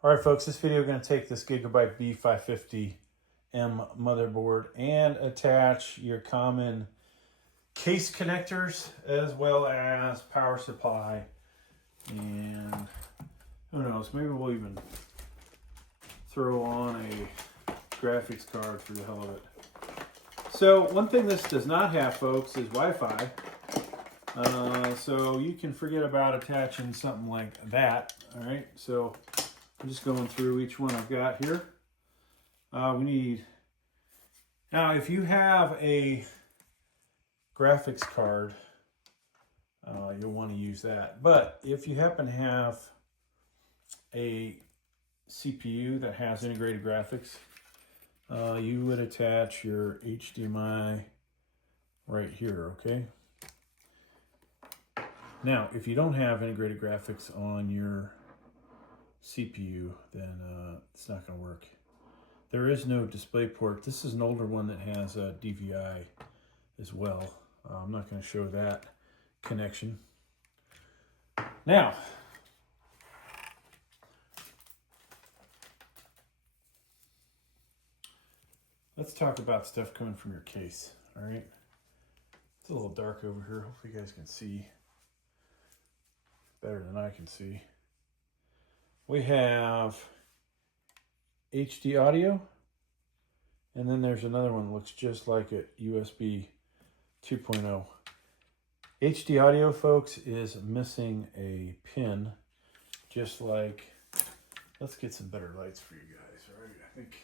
All right, folks, this video is going to take this GIGABYTE B550M motherboard and attach your common case connectors as well as power supply. And who knows, maybe we'll even throw on a graphics card for the hell of it. So one thing this does not have, folks, is Wi-Fi. So you can forget about attaching something like that. All right, so I'm just going through each one I've got here. We need, now if you have a graphics card, you'll want to use that. But if you happen to have a CPU that has integrated graphics, you would attach your HDMI right here, okay? Now, if you don't have integrated graphics on your CPU, then it's not going to work. There is no display port. This is an older one that has a DVI as well. I'm not going to show that connection. Now, let's talk about stuff coming from your case, all right? It's a little dark over here. Hopefully you guys can see better than I can see. We have HD audio, and then there's another one that looks just like it, USB 2.0. HD audio, folks, is missing a pin, just like, let's get some better lights for you guys, all right? I think,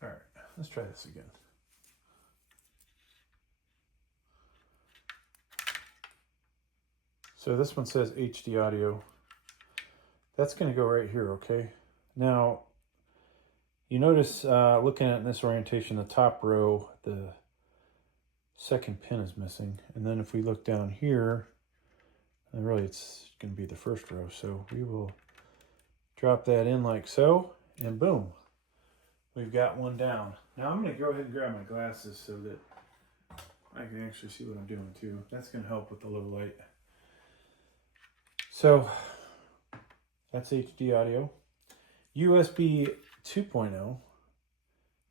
all right, let's try this again. So this one says HD audio. That's going to go right here, okay? Now, you notice looking at this orientation, the top row, the second pin is missing. And then if we look down here, and really it's going to be the first row. So we will drop that in like so, and boom, we've got one down. Now I'm going to go ahead and grab my glasses so that I can actually see what I'm doing too. That's going to help with the low light. So that's HD audio. USB 2.0,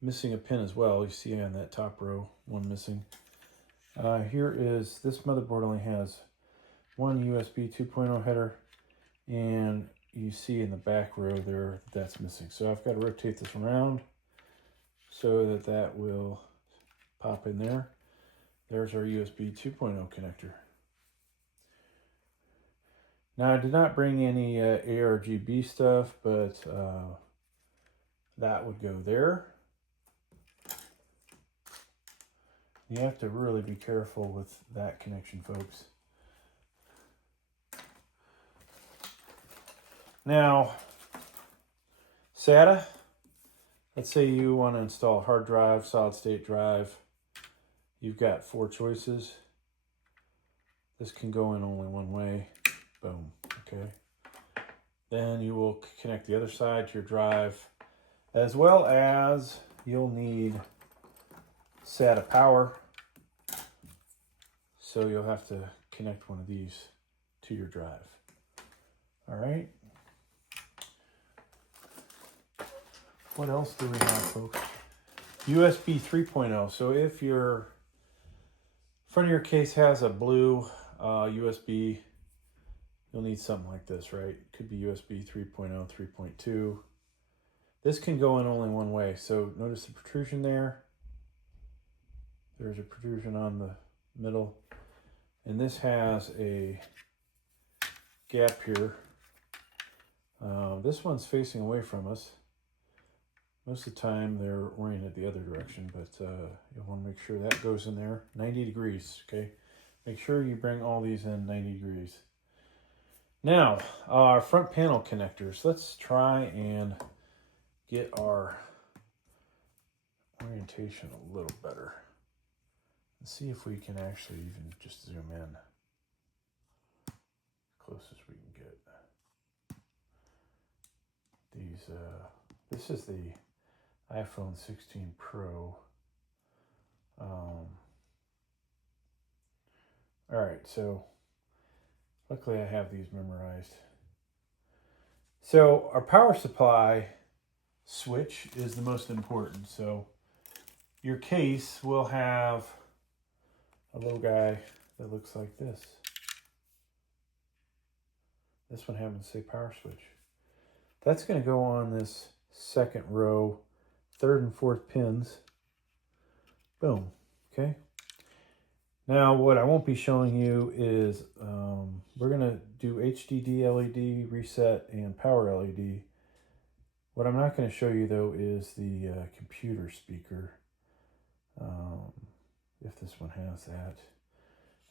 missing a pin as well. You see on that top row, one missing. Here is, this motherboard only has one USB 2.0 header, and you see in the back row there, that's missing. So I've got to rotate this around so that that will pop in there. There's our USB 2.0 connector. Now, I did not bring any ARGB stuff, but that would go there. You have to really be careful with that connection, folks. Now, SATA, let's say you want to install a hard drive, solid state drive. You've got 4 choices. This can go in only one way. Boom, okay. Then you will connect the other side to your drive, as well as you'll need SATA power. So you'll have to connect one of these to your drive. All right. What else do we have, folks? USB 3.0. So if your front of your case has a blue USB, you'll need something like this, right? It could be USB 3.0, 3.2. This can go in only one way. So notice the protrusion there. There's a protrusion on the middle. And this has a gap here. This one's facing away from us. Most of the time they're oriented the other direction, but you'll want to make sure that goes in there. 90 degrees, okay? Make sure you bring all these in 90 degrees. Now, our front panel connectors. Let's try and get our orientation a little better. Let's see if we can actually even just zoom in close as we can get. These, this is the iPhone 16 Pro. All right, so Luckily I have these memorized. So our power supply switch is the most important. So your case will have a little guy that looks like this. This one happens to say power switch. That's going to go on this second row, third and fourth pins. Boom. Okay. Now what I won't be showing you is we're going to do HDD LED, reset, and power LED. What I'm not going to show you though is the computer speaker, if this one has that.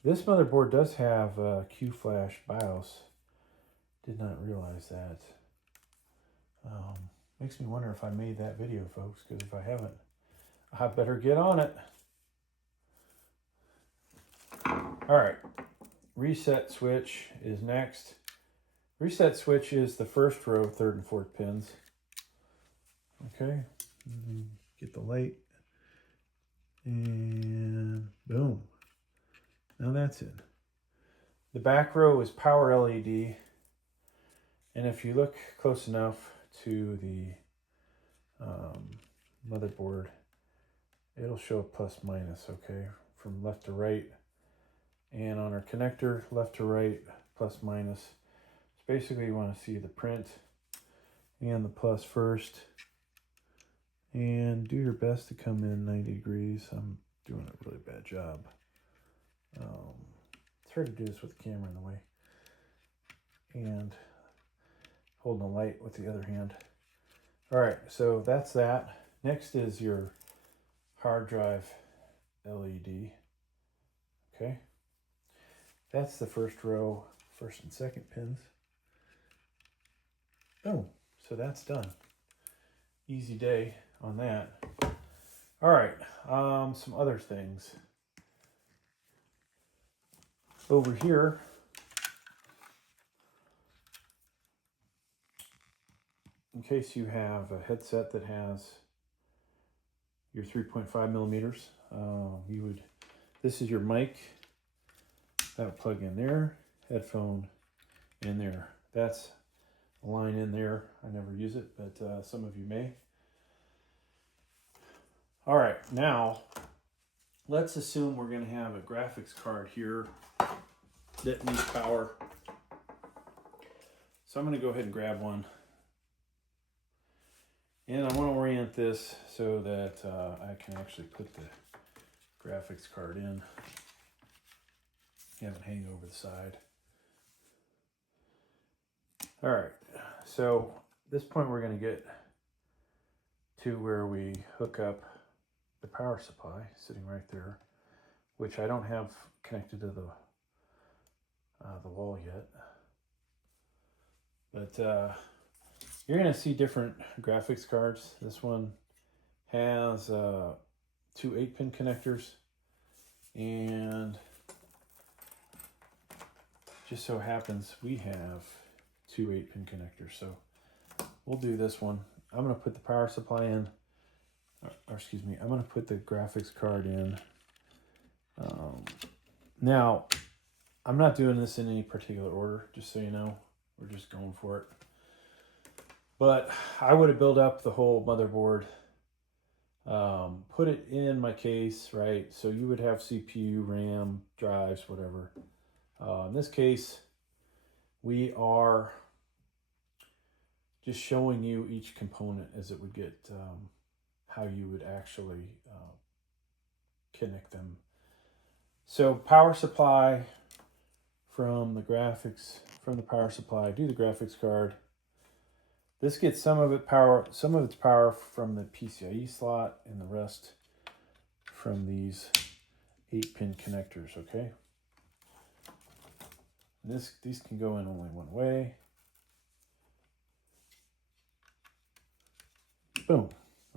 This motherboard does have Q-Flash BIOS. Did not realize that. Makes me wonder if I made that video, folks, because if I haven't, I better get on it. All right, reset switch is next. Reset switch is the first row, third and fourth pins. Okay, get the light, and boom. Now that's it. The back row is power LED, and if you look close enough to the motherboard, it'll show plus minus, okay, from left to right. And on our connector, left to right, plus minus. So basically you want to see the print and the plus first. And do your best to come in 90 degrees. I'm doing a really bad job. It's hard to do this with the camera in the way. And holding the light with the other hand. All right, so that's that. Next is your hard drive LED. Okay. That's the first row, first and second pins. Oh, so that's done. Easy day on that. All right, some other things. Over here, in case you have a headset that has your 3.5 millimeters, this is your mic. That would plug in there, headphone in there. That's a line in there. I never use it, but some of you may. All right, now let's assume we're going to have a graphics card here that needs power. So I'm going to go ahead and grab one. And I want to orient this so that I can actually put the graphics card in. Have it hang over the side. All right, so at this point we're going to get to where we hook up the power supply sitting right there, which I don't have connected to the wall yet. But you're going to see different graphics cards. This one has 2 8-pin connectors, and just so happens we have 2 8-pin connectors. So we'll do this one. I'm going to put the power supply in, or excuse me, I'm going to put the graphics card in. Now, I'm not doing this in any particular order, just so you know. We're just going for it. But I would have built up the whole motherboard, put it in my case, right? So you would have CPU, RAM, drives, whatever. In this case, we are just showing you each component as it would get, how you would actually connect them. So power supply from the graphics, from the power supply, do the graphics card. This gets some of its power from the PCIe slot, and the rest from these 8-pin connectors, okay? These can go in only one way. Boom.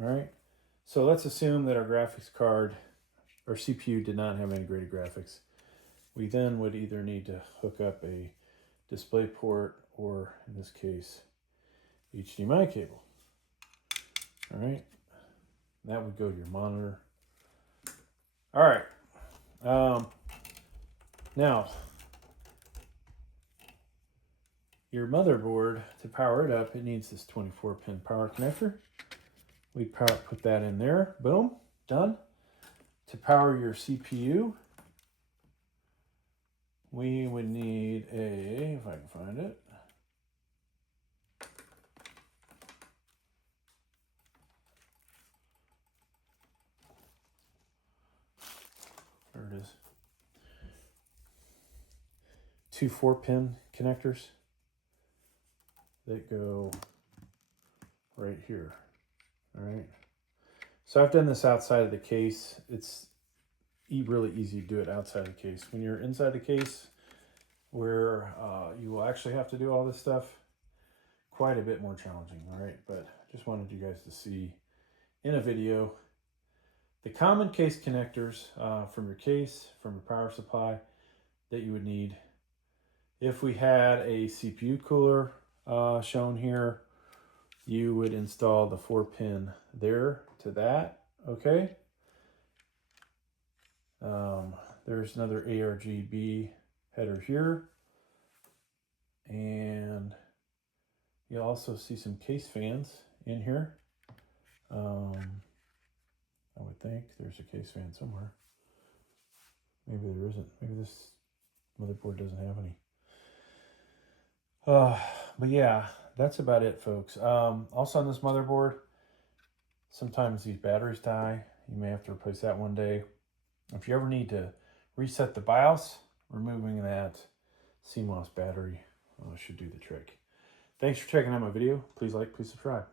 All right. So let's assume that our graphics card, our CPU, did not have integrated graphics. We then would either need to hook up a display port or, in this case, HDMI cable. All right. That would go to your monitor. All right. Now, your motherboard, to power it up, it needs this 24-pin power connector. We put that in there. Boom, done. To power your CPU, we would need a, if I can find it, there it is. 2 4-pin connectors that go right here. All right. So I've done this outside of the case. It's really easy to do it outside the case. When you're inside the case, where you will actually have to do all this stuff, quite a bit more challenging. All right, but just wanted you guys to see in a video the common case connectors from your case, from your power supply that you would need. If we had a CPU cooler shown here, you would install the 4-pin there to that, okay? There's another ARGB header here. And you'll also see some case fans in here. I would think there's a case fan somewhere. Maybe there isn't. Maybe this motherboard doesn't have any. But yeah, that's about it, folks. Also on this motherboard, sometimes these batteries die. You may have to replace that one day. If you ever need to reset the BIOS, removing that CMOS battery should do the trick. Thanks for checking out my video. Please like, please subscribe.